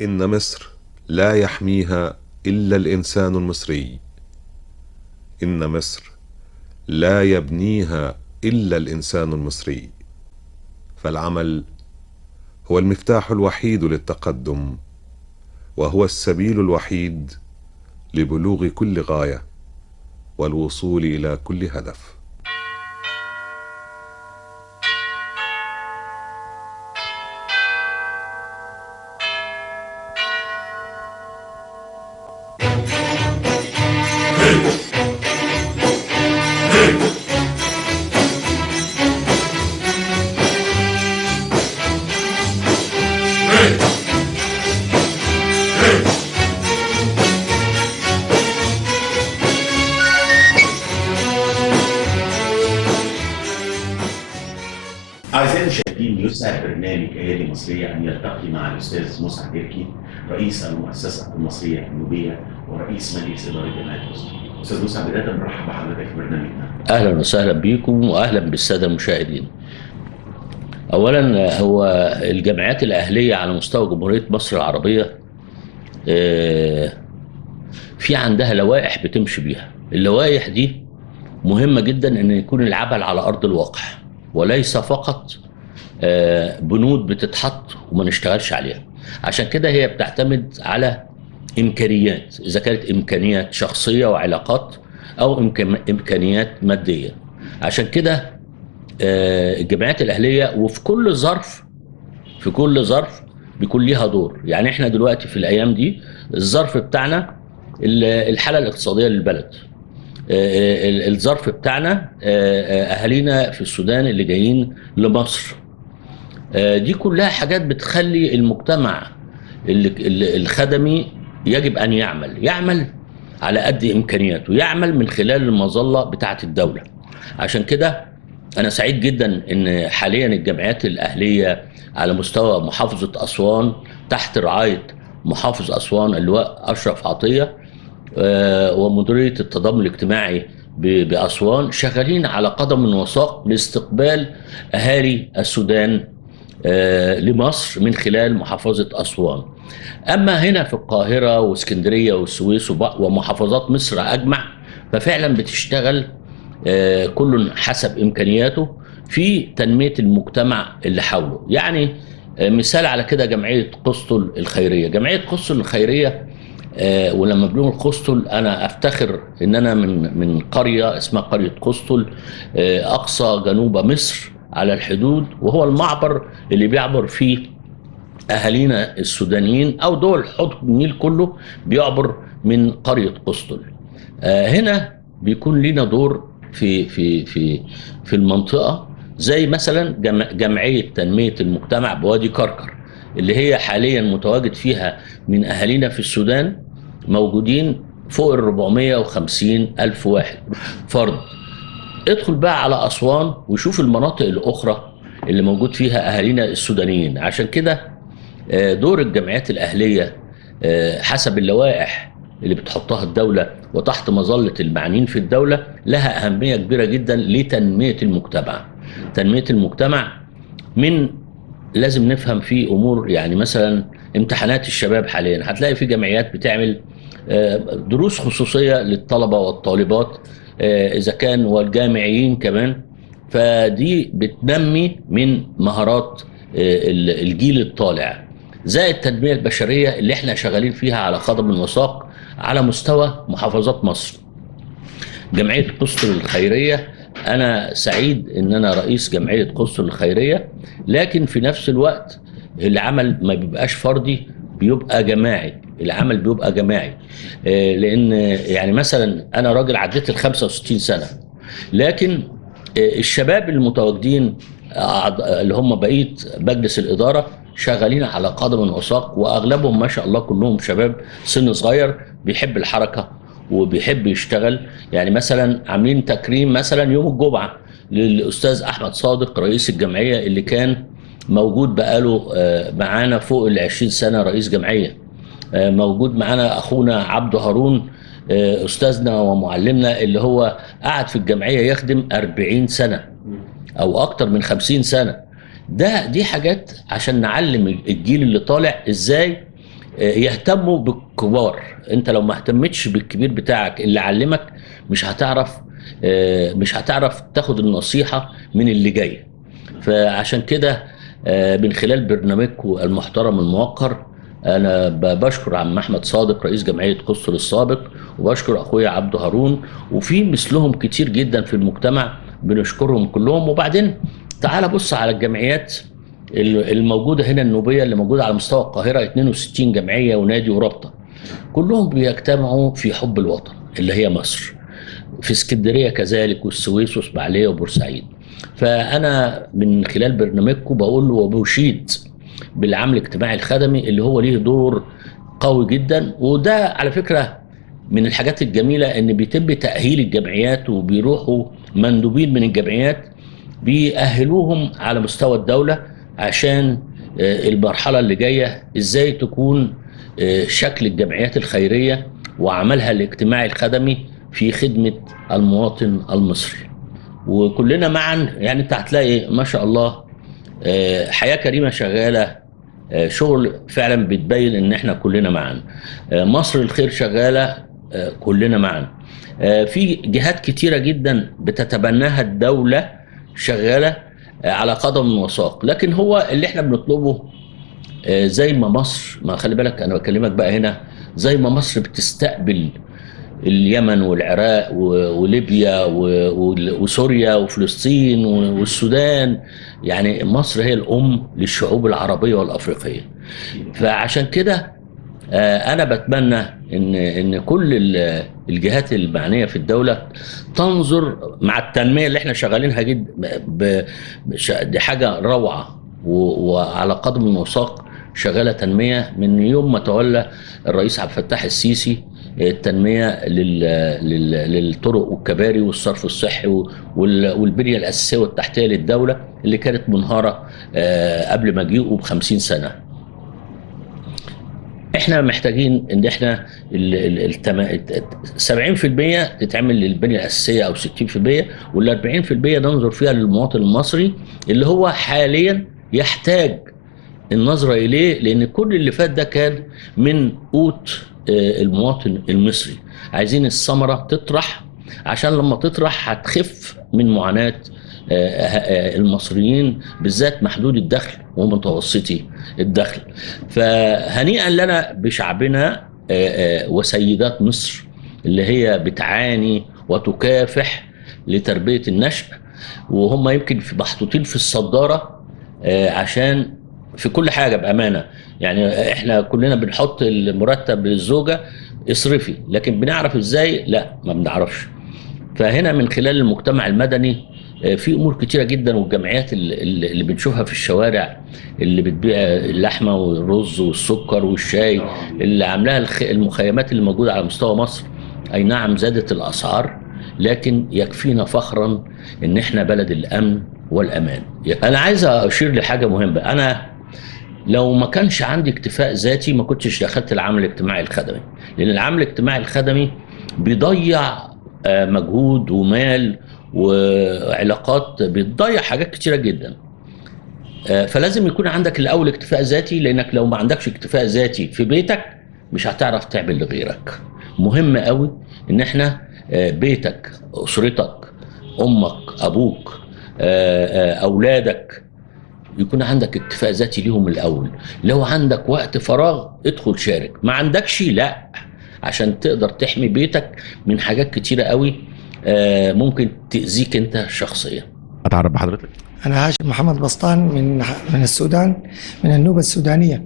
إن مصر لا يحميها إلا الإنسان المصري. إن مصر لا يبنيها إلا الإنسان المصري. فالعمل هو المفتاح الوحيد للتقدم، وهو السبيل الوحيد لبلوغ كل غاية والوصول إلى كل هدف. أعزائي المشاهدين، يسعد برنامج أيادي مصرية أن يلتقي مع الأستاذ مسعد بيركي، رئيس المؤسسة المصرية النوبية ورئيس مجلس إدارة جامعة مصر. أستاذ مسعد، بداية مرحبا بحضرتك في برنامجنا. أهلا وسهلا بكم وأهلا بالسادة المشاهدين. أولا، هو الجامعات الأهلية على مستوى جمهورية مصر العربية في عندها لوائح بتمشي بيها. اللوائح دي مهمة جدا أن يكون العمل على أرض الواقع، وليس فقط بنود بتتحط وما نشتغلش عليها. عشان كده هي بتعتمد على إمكانيات، إذا كانت إمكانيات شخصية وعلاقات أو إمكانيات مادية. عشان كده الجامعات الأهلية وفي كل ظرف، في كل ظرف بيكون ليها دور. يعني احنا دلوقتي في الأيام دي الظرف بتاعنا الحالة الاقتصادية للبلد، الظرف بتاعنا أهالينا في السودان اللي جايين لمصر. دي كلها حاجات بتخلي المجتمع الخدمي يجب أن يعمل على قد إمكانياته، يعمل من خلال المظلة بتاعة الدولة. عشان كده أنا سعيد جدا إن حاليا الجامعات الأهلية على مستوى محافظة أسوان تحت رعاية محافظ أسوان اللواء أشرف عطية ومديرية التضامن الاجتماعي بأسوان شغالين على قدم وساق لاستقبال أهالي السودان لمصر من خلال محافظة أسوان. أما هنا في القاهرة واسكندرية والسويس ومحافظات مصر أجمع، ففعلا بتشتغل كل حسب إمكانياته في تنمية المجتمع اللي حوله. يعني مثال على كده جمعية قسطل الخيرية. جمعية قسطل الخيرية ولما بنقول قسطل أنا أفتخر إن أنا من قرية اسمها قرية قسطل، أقصى جنوب مصر على الحدود، وهو المعبر اللي بيعبر فيه أهالينا السودانيين أو دول حوض النيل كله بيعبر من قرية قسطل. هنا بيكون لنا دور في المنطقة، زي مثلا جمعية تنمية المجتمع بوادي كركر اللي هي حاليا متواجد فيها من أهالينا في السودان موجودين فوق ال 450 ألف واحد فرد. ادخل بقى على أسوان وشوف المناطق الأخرى اللي موجود فيها أهالينا السودانيين. عشان كده دور الجمعيات الأهلية حسب اللوائح اللي بتحطها الدولة وتحت مظلة المعنيين في الدولة لها أهمية كبيرة جدا لتنمية المجتمع. تنمية المجتمع من لازم نفهم فيه أمور، يعني مثلا امتحانات الشباب حاليا هتلاقي في جمعيات بتعمل دروس خصوصية للطلبة والطالبات إذا كان والجامعيين كمان. فدي بتنمي من مهارات الجيل الطالع، زائد التنمية البشرية اللي احنا شغالين فيها على قدم وساق على مستوى محافظات مصر. جمعية قسطل الخيرية أنا سعيد إن أنا رئيس جمعية قسطل الخيرية، لكن في نفس الوقت العمل ما بيبقاش فردي، بيبقى جماعي. العمل بيبقى جماعي لأن يعني مثلا أنا راجل عديت ال 65 سنة، لكن الشباب المتواجدين اللي هم بقية مجلس الإدارة شغالين على قدم وساق، وأغلبهم ما شاء الله كلهم شباب سن صغير بيحب الحركة وبيحب يشتغل. يعني مثلا عاملين تكريم مثلا يوم الجمعة للأستاذ أحمد صادق رئيس الجمعية اللي كان موجود بقاله معانا فوق ال 20 سنة رئيس جمعية. موجود معانا أخونا عبد هارون أستاذنا ومعلمنا اللي هو قعد في الجمعية يخدم 40 سنة أو أكتر من 50 سنة. دي حاجات عشان نعلم الجيل اللي طالع إزاي يهتموا بالكبار. انت لو ما اهتمتش بالكبير بتاعك اللي علمك مش هتعرف تاخد النصيحة من اللي جاي. فعشان كده من خلال برنامجكم المحترم الموقر، انا بشكر عم احمد صادق رئيس جمعية قسطر السابق، وبشكر اخويا عبده هارون، وفي مثلهم كتير جدا في المجتمع بنشكرهم كلهم. وبعدين تعال بص على الجمعيات الموجودة هنا النوبية اللي موجودة على مستوى القاهرة، 62 جمعية ونادي ورابطة، كلهم بيجتمعوا في حب الوطن اللي هي مصر. في اسكندرية كذلك، والسويس واسماعيلية وبورسعيد. فأنا من خلال برنامجكم بقول وبشيد بالعمل الاجتماعي الخدمي اللي هو ليه دور قوي جدا. وده على فكرة من الحاجات الجميلة ان بيتم تأهيل الجمعيات، وبيروحوا مندوبين من الجمعيات بيأهلوهم على مستوى الدولة عشان المرحلة اللي جاية ازاي تكون شكل الجمعيات الخيرية وعملها الاجتماعي الخدمي في خدمة المواطن المصري. وكلنا معا يعني انت هتلاقي ما شاء الله حياة كريمة شغالة، شغل فعلا بتبين ان احنا كلنا معا. مصر الخير شغالة، كلنا معا. في جهات كتيرة جدا بتتبناها الدولة شغالة على قدم وساق. لكن هو اللي احنا بنطلبه زي ما مصر، ما خلي بالك انا بكلمك بقى هنا، زي ما مصر بتستقبل اليمن والعراق وليبيا وسوريا وفلسطين والسودان، يعني مصر هي الأم للشعوب العربية والأفريقية. فعشان كده أنا بتمنى إن كل الجهات المعنية في الدولة تنظر مع التنمية اللي احنا شغالينها دي حاجة روعة، وعلى قدم وساق شغالة تنمية من يوم ما تولى الرئيس عبد الفتاح السيسي التنمية للطرق والكباري والصرف الصحي والبنية الأساسية والتحتية للدولة اللي كانت منهارة قبل مجيئه ب50 سنة. احنا محتاجين ان احنا 70% تتعمل للبنية الأساسية أو 60%، وال40% ننظر فيها للمواطن المصري اللي هو حاليا يحتاج النظرة إليه، لأن كل اللي فات ده كان من قوت المواطن المصري. عايزين الثمرة تطرح، عشان لما تطرح هتخف من معاناة المصريين بالذات محدود الدخل ومتوسطي الدخل. فهنيئا لنا بشعبنا وسيدات مصر اللي هي بتعاني وتكافح لتربية النشء، وهم يمكن محطوطين في الصدارة عشان في كل حاجة بأمانة. يعني احنا كلنا بنحط المرتب للزوجة اصرفي، لكن بنعرف ازاي؟ لا، ما بنعرفش. فهنا من خلال المجتمع المدني في امور كتيرة جدا، والجمعيات اللي بنشوفها في الشوارع اللي بتبيع اللحمة والرز والسكر والشاي، اللي عاملاها المخيمات اللي موجودة على مستوى مصر، اي نعم زادت الاسعار، لكن يكفينا فخرا ان احنا بلد الامن والامان. انا عايز اشير لحاجة مهمة. انا لو ما كانش عندي اكتفاء ذاتي ما كنتش دخلت العمل الاجتماعي الخدمي، لان العمل الاجتماعي الخدمي بيضيع مجهود ومال وعلاقات، بتضيع حاجات كتيرة جدا. فلازم يكون عندك الاول اكتفاء ذاتي، لانك لو ما عندكش اكتفاء ذاتي في بيتك مش هتعرف تعمل لغيرك. مهم قوي ان احنا بيتك، اسرتك، امك، ابوك، اولادك، يكون عندك اكتفاء ذاتي ليهم الأول. لو عندك وقت فراغ ادخل شارك، ما عندكش لا، عشان تقدر تحمي بيتك من حاجات كتيرة قوي ممكن تأذيك انت شخصيا. اتعرف بحضرتك؟ أنا هاشم محمد بسطان من السودان، من النوبة السودانية،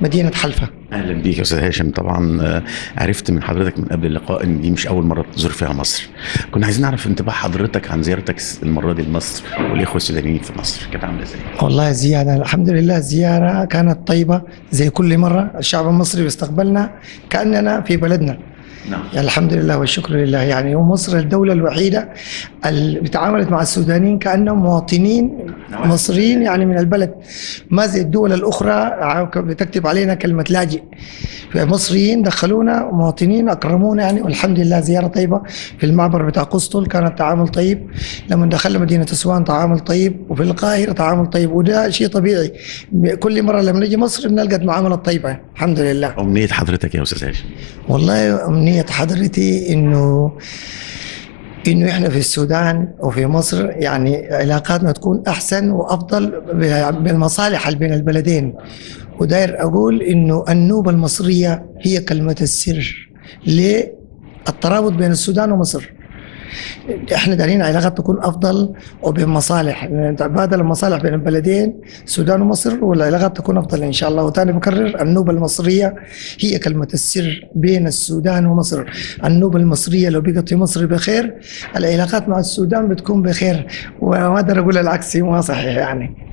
مدينة حلفا. اهلا بيك يا استاذ هاشم. طبعا عرفت من حضرتك من قبل اللقاء ان دي مش اول مره تزور فيها مصر. كنا عايزين نعرف انطباع حضرتك عن زيارتك المره دي لمصر والاخوه السودانيين في مصر، كانت عامله ازاي؟ والله الزيارة الحمد لله الزيارة كانت طيبة زي كل مرة. الشعب المصري بيستقبلنا كأننا في بلدنا. نعم. يعني الحمد لله والشكر لله. يعني مصر الدولة الوحيدة اللي بتعاملت مع السودانيين كأنهم مواطنين مصريين يعني من البلد، ما زي الدول الأخرى بتكتب علينا كلمة لاجئ. في مصريين دخلونا مواطنين اكرمونا يعني، والحمد لله زياره طيبه. في المعبر بتاع قسطل كان تعامل طيب، لما دخلنا مدينه اسوان تعامل طيب، وفي القاهره تعامل طيب، وده شيء طبيعي. كل مره لما نيجي مصر بنلقى المعامله الطيبه الحمد لله. امنيه حضرتك يا استاذ هاشم؟ والله امنيه حضرتي انه احنا في السودان وفي مصر يعني علاقاتنا تكون احسن وافضل بالمصالح اللي بين البلدين. وداير اقول انه النوبه المصريه هي كلمه السر للترابط بين السودان ومصر. احنا دارين علاقات تكون افضل وبمصالح، نتبادل المصالح بين البلدين السودان ومصر، والعلاقات تكون افضل ان شاء الله. وثاني بكرر، النوبه المصريه هي كلمه السر بين السودان ومصر. النوبه المصريه لو بقت في مصر بخير، العلاقات مع السودان بتكون بخير، وما اقدر اقول العكس، ما صحيح يعني.